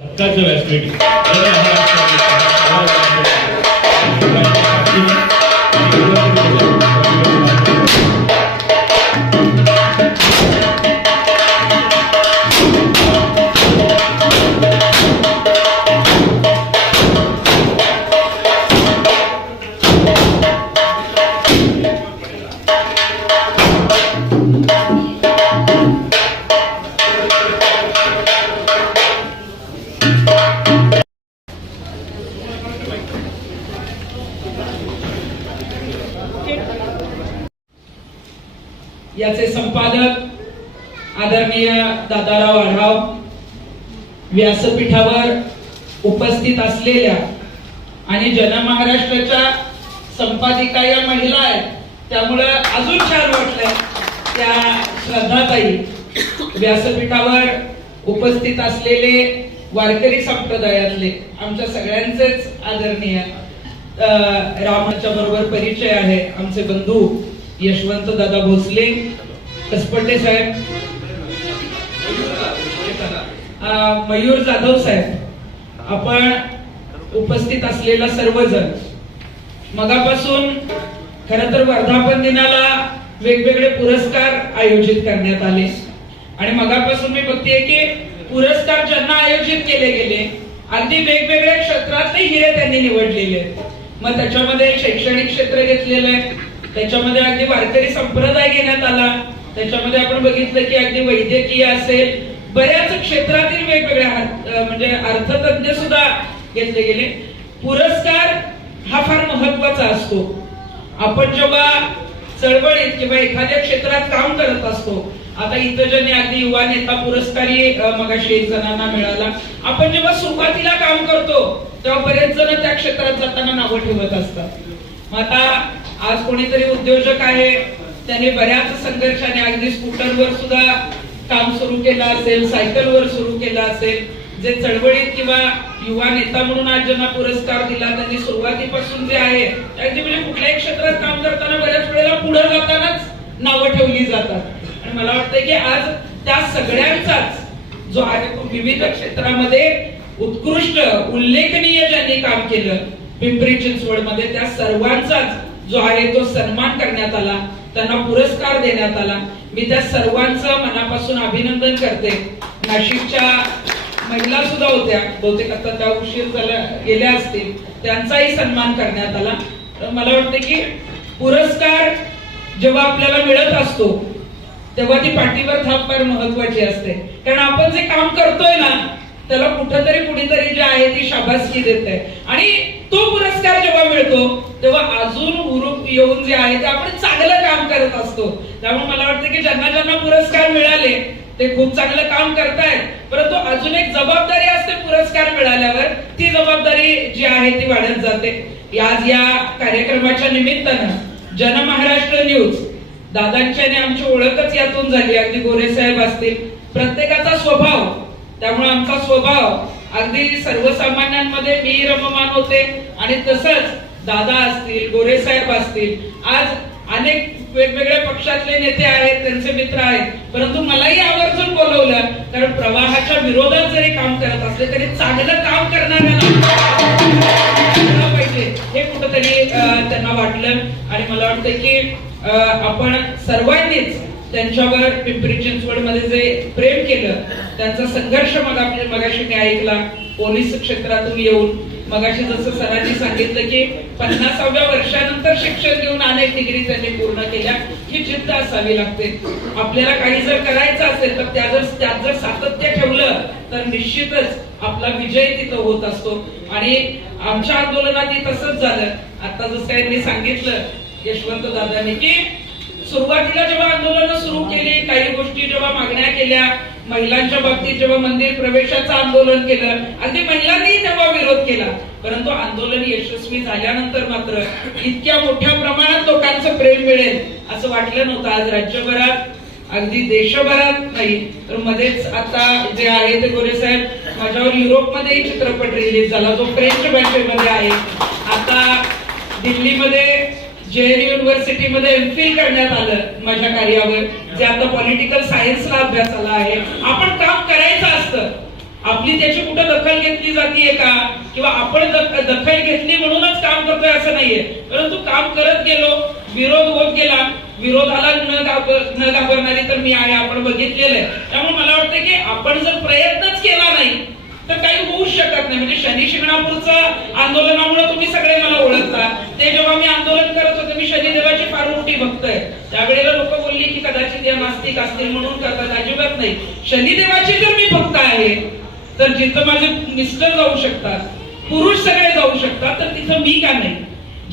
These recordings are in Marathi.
हक्काचं व्यासपीठ याचे आदरणीय दादाराव आढाव व्यासपीठावर उपस्थित असलेल्या आणि जनमहाराष्ट्राच्या संपादिका या महिला आहेत त्यामुळं अजून छान वाटलं त्या श्रद्धाताई व्यासपीठावर उपस्थित असलेले वारकरी संप्रदायातले आमच्या सगळ्यांचेच आदरणीय रामाच्या बरोबर परिचय आहे. आमचे बंधू यशवंत दादा भोसले कसपटे साहेब मयूर जाधव साहेब आपण उपस्थित असलेला सर्वजण मगापासून खर तर वर्धापन दिनाला वेगवेगळे पुरस्कार आयोजित करण्यात आले. आणि मगापासून मी बघतेय की पुरस्कार ज्यांना आयोजित केले गेले अगदी वेगवेगळ्या क्षेत्रातले हिरे त्यांनी निवडलेले मग त्याच्यामध्ये शैक्षणिक क्षेत्र घेतलेलं आहे त्याच्यामध्ये अगदी वारकरी संप्रदाय घेण्यात आला त्याच्यामध्ये आपण बघितलं की अगदी वैद्यकीय असेल बऱ्याच क्षेत्रातील वेगवेगळ्या म्हणजे अर्थतज्ञ सुद्धा घेतले गेले. पुरस्कार हा फार महत्त्वाचा असतो. आपण जेव्हा चळवळीत किंवा एखाद्या क्षेत्रात काम करत असतो आता इथं ज्यांनी अगदी युवा नेता पुरस्कारही मगाशी एक जणांना मिळाला. आपण जेव्हा सुरुवातीला काम करतो तेव्हा बरेच जण त्या क्षेत्रात जाताना नावं ठेवत असतात. मग आता आज कोणीतरी उद्योजक आहे त्याने बऱ्याच संघर्षाने अगदी स्कूटरवर सुद्धा काम सुरू केलं असेल सायकलवर सुरू केलं असेल जे चळवळीत किंवा युवा नेता म्हणून आज ज्यांना पुरस्कार दिला त्यांनी सुरुवातीपासून जे आहे अगदी म्हणजे कुठल्याही क्षेत्रात काम करताना बऱ्याच वेळेला पुढे जातानाच नावं ठेवली जातात. आणि मला वाटतं की आज त्या सगळ्यांचाच जो आहे तो विविध क्षेत्रामध्ये उत्कृष्ट उल्लेखनीय ज्यांनी काम केलं पिंपरी चिंचवडमध्ये त्या सर्वांचाच जो आहे तो सन्मान करण्यात आला. त्यांना पुरस्कार देण्यात आला. मी त्या सर्वांचं मनापासून अभिनंदन करते. नाशिकच्या महिला सुद्धा होत्या. बहुतेक आता त्या उशीर झाल्या गेल्या असतील. त्यांचाही सन्मान करण्यात आला. तर मला वाटते की पुरस्कार जेव्हा आपल्याला मिळत असतो तेव्हा ती पाठीवर थाप फार महत्वाची असते. कारण आपण जे काम करतोय ना त्याला कुठंतरी कुणीतरी जे आहे ती शाबासकी देते. आणि तो पुरस्कार जेव्हा मिळतो तेव्हा अजून हुरूप येऊन जे आहे ते आपण चांगलं काम करत असतो. त्यामुळे मला वाटतं की ज्यांना ज्यांना पुरस्कार मिळाले ते खूप चांगलं काम करतायत. परंतु अजून एक जबाबदारी असते पुरस्कार मिळाल्यावर ती जबाबदारी जी आहे ती वाढत जाते. आज या कार्यक्रमाच्या निमित्तानं जनमहाराष्ट्र न्यूज दादांची आणि आमची ओळखच यातून झाली. अगदी गोरे साहेब असतील. प्रत्येकाचा स्वभाव त्यामुळे आमचा स्वभाव अगदी सर्वसामान्यांमध्ये मी रममान होते. आणि तसंच दादा असतील गोरे साहेब असतील आज अनेक वेगवेगळ्या पक्षातले नेते आहेत त्यांचे मित्र आहेत. परंतु मलाही आवर्जून बोलवलं कारण प्रवाहाच्या विरोधात जरी काम करत असले तरी चांगलं काम करणाऱ्याला पाहिजे. हे कुठंतरी त्यांना वाटलं. आणि मला वाटतं की आपण सर्वांनीच त्यांच्यावर पिंपरी चिंचवडमध्ये जे प्रेम केलं त्यांचा संघर्ष मग आपल्या मगाशी मी ऐकला पोलीस क्षेत्रातून येऊन मगाशी जसं सरांनी सांगितलं की पन्नासाव्या वर्षानंतर शिक्षण घेऊन अनेक डिग्री त्यांनी पूर्ण केल्या ही जिद्द असावी लागते. आपल्याला काही जर करायचं असेल तर त्या जर त्यात जर सातत्य ठेवलं तर निश्चितच आपला विजय तिथं होत असतो. आणि आमच्या आंदोलनात तसंच झालं. आता जसं यांनी सांगितलं यशवंत दादांनी की सुरुवातीला जेव्हा आंदोलन सुरू केली काही गोष्टी जेव्हा मागण्या केल्या महिलांच्या बाबतीत जेव्हा मंदिर प्रवेशाचं आंदोलन केलं अगदी महिलांनी विरोध केला. परंतु आंदोलन यशस्वी झाल्यानंतर मात्र इतक्या मोठ्या प्रमाणात लोकांचं प्रेम मिळेल असं वाटलं नव्हतं. आज राज्यभरात अगदी देशभरात नाही तर मध्येच आता जे आहे ते गोरे साहेब माझ्यावर युरोपमध्येही चित्रपट रिलीज झाला. जो फ्रेंच भाषेमध्ये आहे. आता दिल्लीमध्ये जेएन युनिव्हर्सिटीमध्ये एम फिल करण्यात आलं माझ्या कार्यावर. जे आता पॉलिटिकल सायन्सला अभ्यास आला आहे. आपण काम करायचं असतं. आपली त्याची कुठं दखल घेतली जाते का? किंवा आपण दखल घेतली म्हणूनच काम करतोय असं नाहीये. परंतु काम करत गेलो विरोध होत गेला विरोधाला न घाबर न घाबरणारी तर मी आहे आपण बघितलेलं आहे. त्यामुळे मला वाटतं की आपण जर प्रयत्नच केला नाही तर काही होऊच शकत नाही. म्हणजे शनी शिंगणापूरचं आंदोलनामुळे तुम्ही सगळे मला ओळखता. ते जेव्हा मी आंदोलन करत होते मी शनिदेवाची फार मोठी भक्त आहे. त्यावेळेला लोक बोलली की कदाचित या नास्तिक असतील म्हणून करतात अजिबात नाही. शनिदेवाची जर मी भक्त आहे. तर जिथं माझे मिस्टर जाऊ शकतात पुरुष सगळे जाऊ शकतात तर तिथं मी का नाही?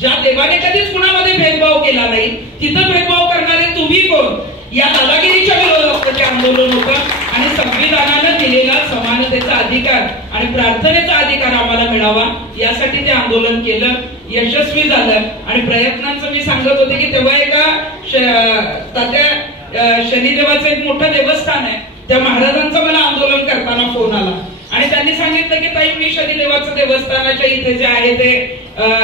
ज्या देवाने कधीच कुणामध्ये भेदभाव केला नाही तिथं भेदभाव करणारे तुम्ही कोण? या दादागिरीच्या विरोधात ते आंदोलन होतं? आणि संविधानानं दिलेला समानतेचा अधिकार आणि प्रार्थनेचा अधिकार आम्हाला मिळावा यासाठी ते आंदोलन केलं यशस्वी झालं. आणि प्रयत्नांचं मी सांगत होते की तेव्हा एका श- तात्या शनिदेवाचं एक मोठं देवस्थान आहे. त्या महाराजांचा मला आंदोलन करताना फोन आला. आणि त्यांनी सांगितलं की ताई मी शनिदेवाचं देवस्थानाच्या इथे जे आहे ते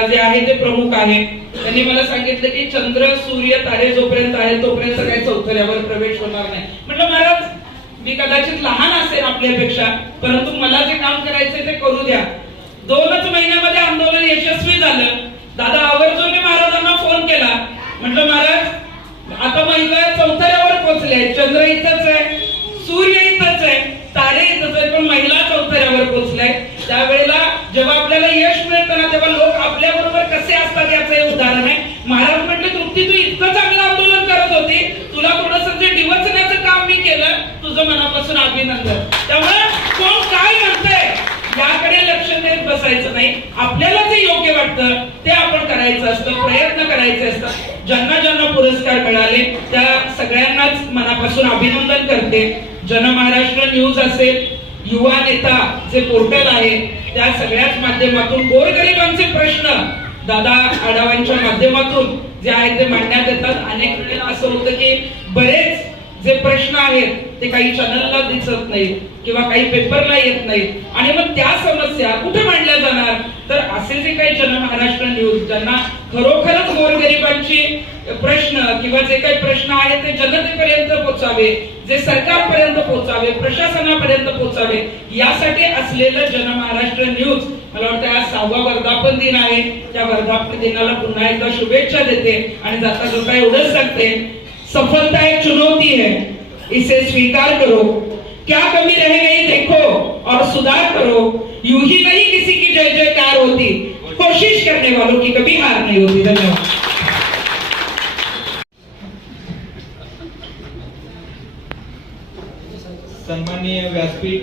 जे आहे ते प्रमुख आहे. त्यांनी मला सांगितलं की चंद्र सूर्य तारे जोपर्यंत आहे तोपर्यंत काही चौथऱ्यावर प्रवेश होणार नाही. म्हटलं महाराज मी कदाचित लहान असेल आपल्यापेक्षा परंतु मला जे काम करायचंय ते करू द्या. दोनच महिन्यामध्ये आंदोलन यशस्वी झालं. दादा आवर्जून मी महाराजांना फोन केला. म्हटलं महाराज आता महिला चौथऱ्यावर पोहोचले चंद्र इथंच आहे सूर्य इथंच आहे. महिला पोहोचलाय. त्यावेळेला जेव्हा आपल्याला यश मिळतं ना तेव्हा लोक आपल्या बरोबर कसे असतात याचं हे उदाहरण आहे. महाराज म्हटले तृप्ती तू इतकं चांगलं आंदोलन करत होती. तुला थोडस जे डिवचण्याचं काम मी केलं तुझं मनापासून अभिनंदन. त्यामुळे कोण काय म्हणतंय याकडे लक्ष देत बसायचं नाही. आपल्याला जे योग्य वाटतं ते आपण करायचं असतं प्रयत्न करायचे असतात. ज्यांना ज्यांना पुरस्कार मिळाले त्या सगळ्यांनाच मनापासून अभिनंदन करते. जन महाराष्ट्र न्यूज असेल युवा नेता जे पोर्टल आहे त्या सगळ्याच माध्यमातून गोरगरिबांचे प्रश्न दादा आढावांच्या माध्यमातून जे आहेत ते मांडण्यात येतात. अनेक वेळेला असं होतं की बरेच जे प्रश्न आहेत ते काही चॅनलला दिसत नाहीत किंवा काही पेपरला येत नाहीत. आणि मग त्या समस्या कुठे मांडल्या जाणार? तर असे जे काही जन महाराष्ट्र न्यूज ज्यांना खरोखरच गोरगरिबांची प्रश्न किंवा जे काही प्रश्न आहेत ते जनतेपर्यंत पोहोचावे जे सरकारपर्यंत पोहोचावे प्रशासनापर्यंत पोहोचावे यासाठी असलेलं जन महाराष्ट्र न्यूज मला वाटतं आज सहावा वर्धापन दिन आहे. त्या वर्धापन दिनाला पुन्हा एकदा शुभेच्छा देते आणि जाता जाता एवढंच सांगते सफलता एक चुनौती है इसे स्वीकार करो. क्या कमी रह गई देखो और सुधार करो. यूं ही नहीं किसी की जय जयकार होती. कोशिश करने वालों की कभी हार नहीं होती. धन्यवाद. सन्माननीय व्यासपीठ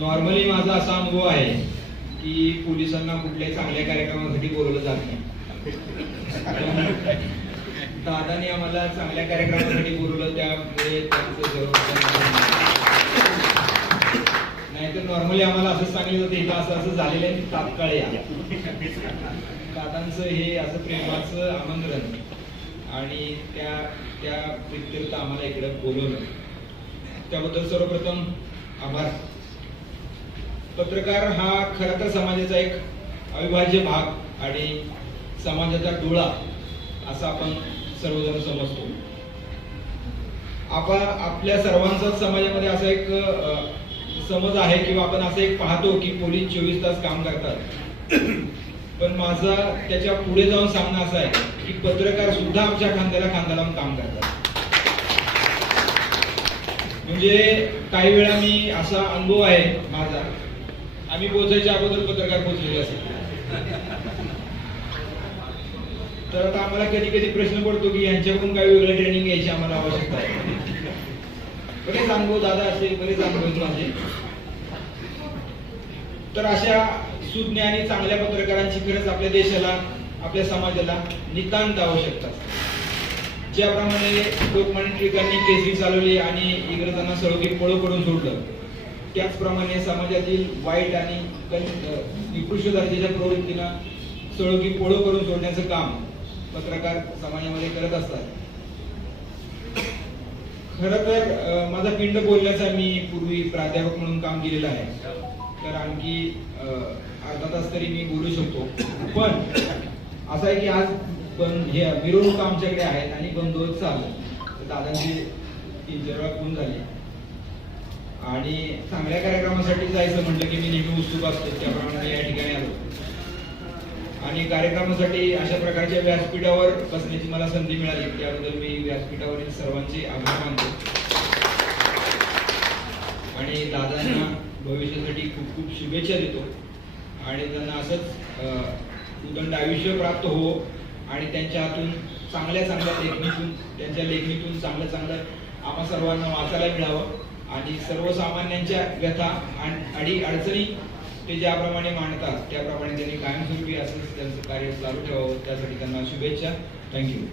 नॉर्मली माझा असा अनुभव आहे की पोलिसांना कुठल्याही चांगल्या कार्यक्रमासाठी बोलवलं जात नाही. दादाने आम्हाला चांगल्या कार्यक्रमासाठी बोलवलं त्यामुळे नाहीतर नॉर्मली आम्हाला असं सांगितलं जाते इथं असं असं झालेलं आहे तात्काळ या. दादांचं हे असं प्रेमाचं आमंत्रण आणि त्या त्या प्रित्यर्थ आम्हाला इकडं बोलवलं. त्याबद्दल सर्वप्रथम आभार. पत्रकार हा खरं तर समाजाचा एक अविभाज्य भाग आणि समाजाचा डोळा असा आपण सर्वजण समजतो. आपण आपल्या सर्वांचाच समाजामध्ये असा एक समज आहे किंवा आपण असं एक पाहतो की पोलीस चोवीस तास काम करतात. पण माझा त्याच्या पुढे जाऊन सांगणं असं आहे की पत्रकार सुद्धा आमच्या खांद्याला खांदा लावून काम करतात. म्हणजे काही वेळा मी असा अनुभव आहे माझा. आम्ही पोहोचायच्या अगोदर पत्रकार पोहोचलेले असतात तर आता आम्हाला कधी कधी प्रश्न पडतो की यांच्याकडून काही वेगळं ट्रेनिंग घ्यायची आम्हाला आवश्यकता आहे. बरेच अनुभव दादा असेल बरेच अनुभव माझे. तर अशा सुज्ञ आणि चांगल्या पत्रकारांची खरंच आपल्या देशाला आपल्या समाजाला नितांत आवश्यकता असते. ज्याप्रमाणे लोकमान्य टिळकांनी केसरी चालवली आणि इंग्रजांना सळोगी पळो पडून सोडलं त्याचप्रमाणे समाजातील वाईट आणि निकृष्ट दर्जाच्या प्रवृत्तीनं सळोगी पोळो करून सोडण्याचं काम पत्रकार समाजामध्ये करत असतात. खर तर माझा पिंड बोलण्याचा मी पूर्वी प्राध्यापक म्हणून काम केलेलं आहे. तर आणखी अर्धा तास तरी मी बोलू शकतो. पण असं आहे की आज पण हे मिरवणूक आमच्याकडे आहेत आणि बंदोबस्त चालू तर दादांची तीन चार वेळा फोन आणि चांगल्या कार्यक्रमासाठी जायचं म्हटलं की मी नेहमी उत्सुक असतो त्याप्रमाणे या ठिकाणी आलो. आणि कार्यक्रमासाठी अशा प्रकारच्या व्यासपीठावर बसण्याची मला संधी मिळाली. त्याबद्दल मी व्यासपीठावरील सर्वांचे आभार मानतो. आणि दादांना भविष्यासाठी खूप खूप शुभेच्छा देतो. आणि त्यांना असंच उदंड आयुष्य प्राप्त हो आणि त्यांच्या हातून चांगल्या चांगल्या लेखणीतून त्यांच्या लेखणीतून चांगलं चांगलं आम्हा सर्वांना वाचायला मिळावं. आणि सर्वसामान्यांच्या व्यथा आणि अडी अडचणी ते ज्याप्रमाणे मांडतात त्याप्रमाणे त्यांनी कायमस्वरूपी असंच त्यांचं कार्य चालू ठेवावं. त्यासाठी त्यांना शुभेच्छा. थँक्यू.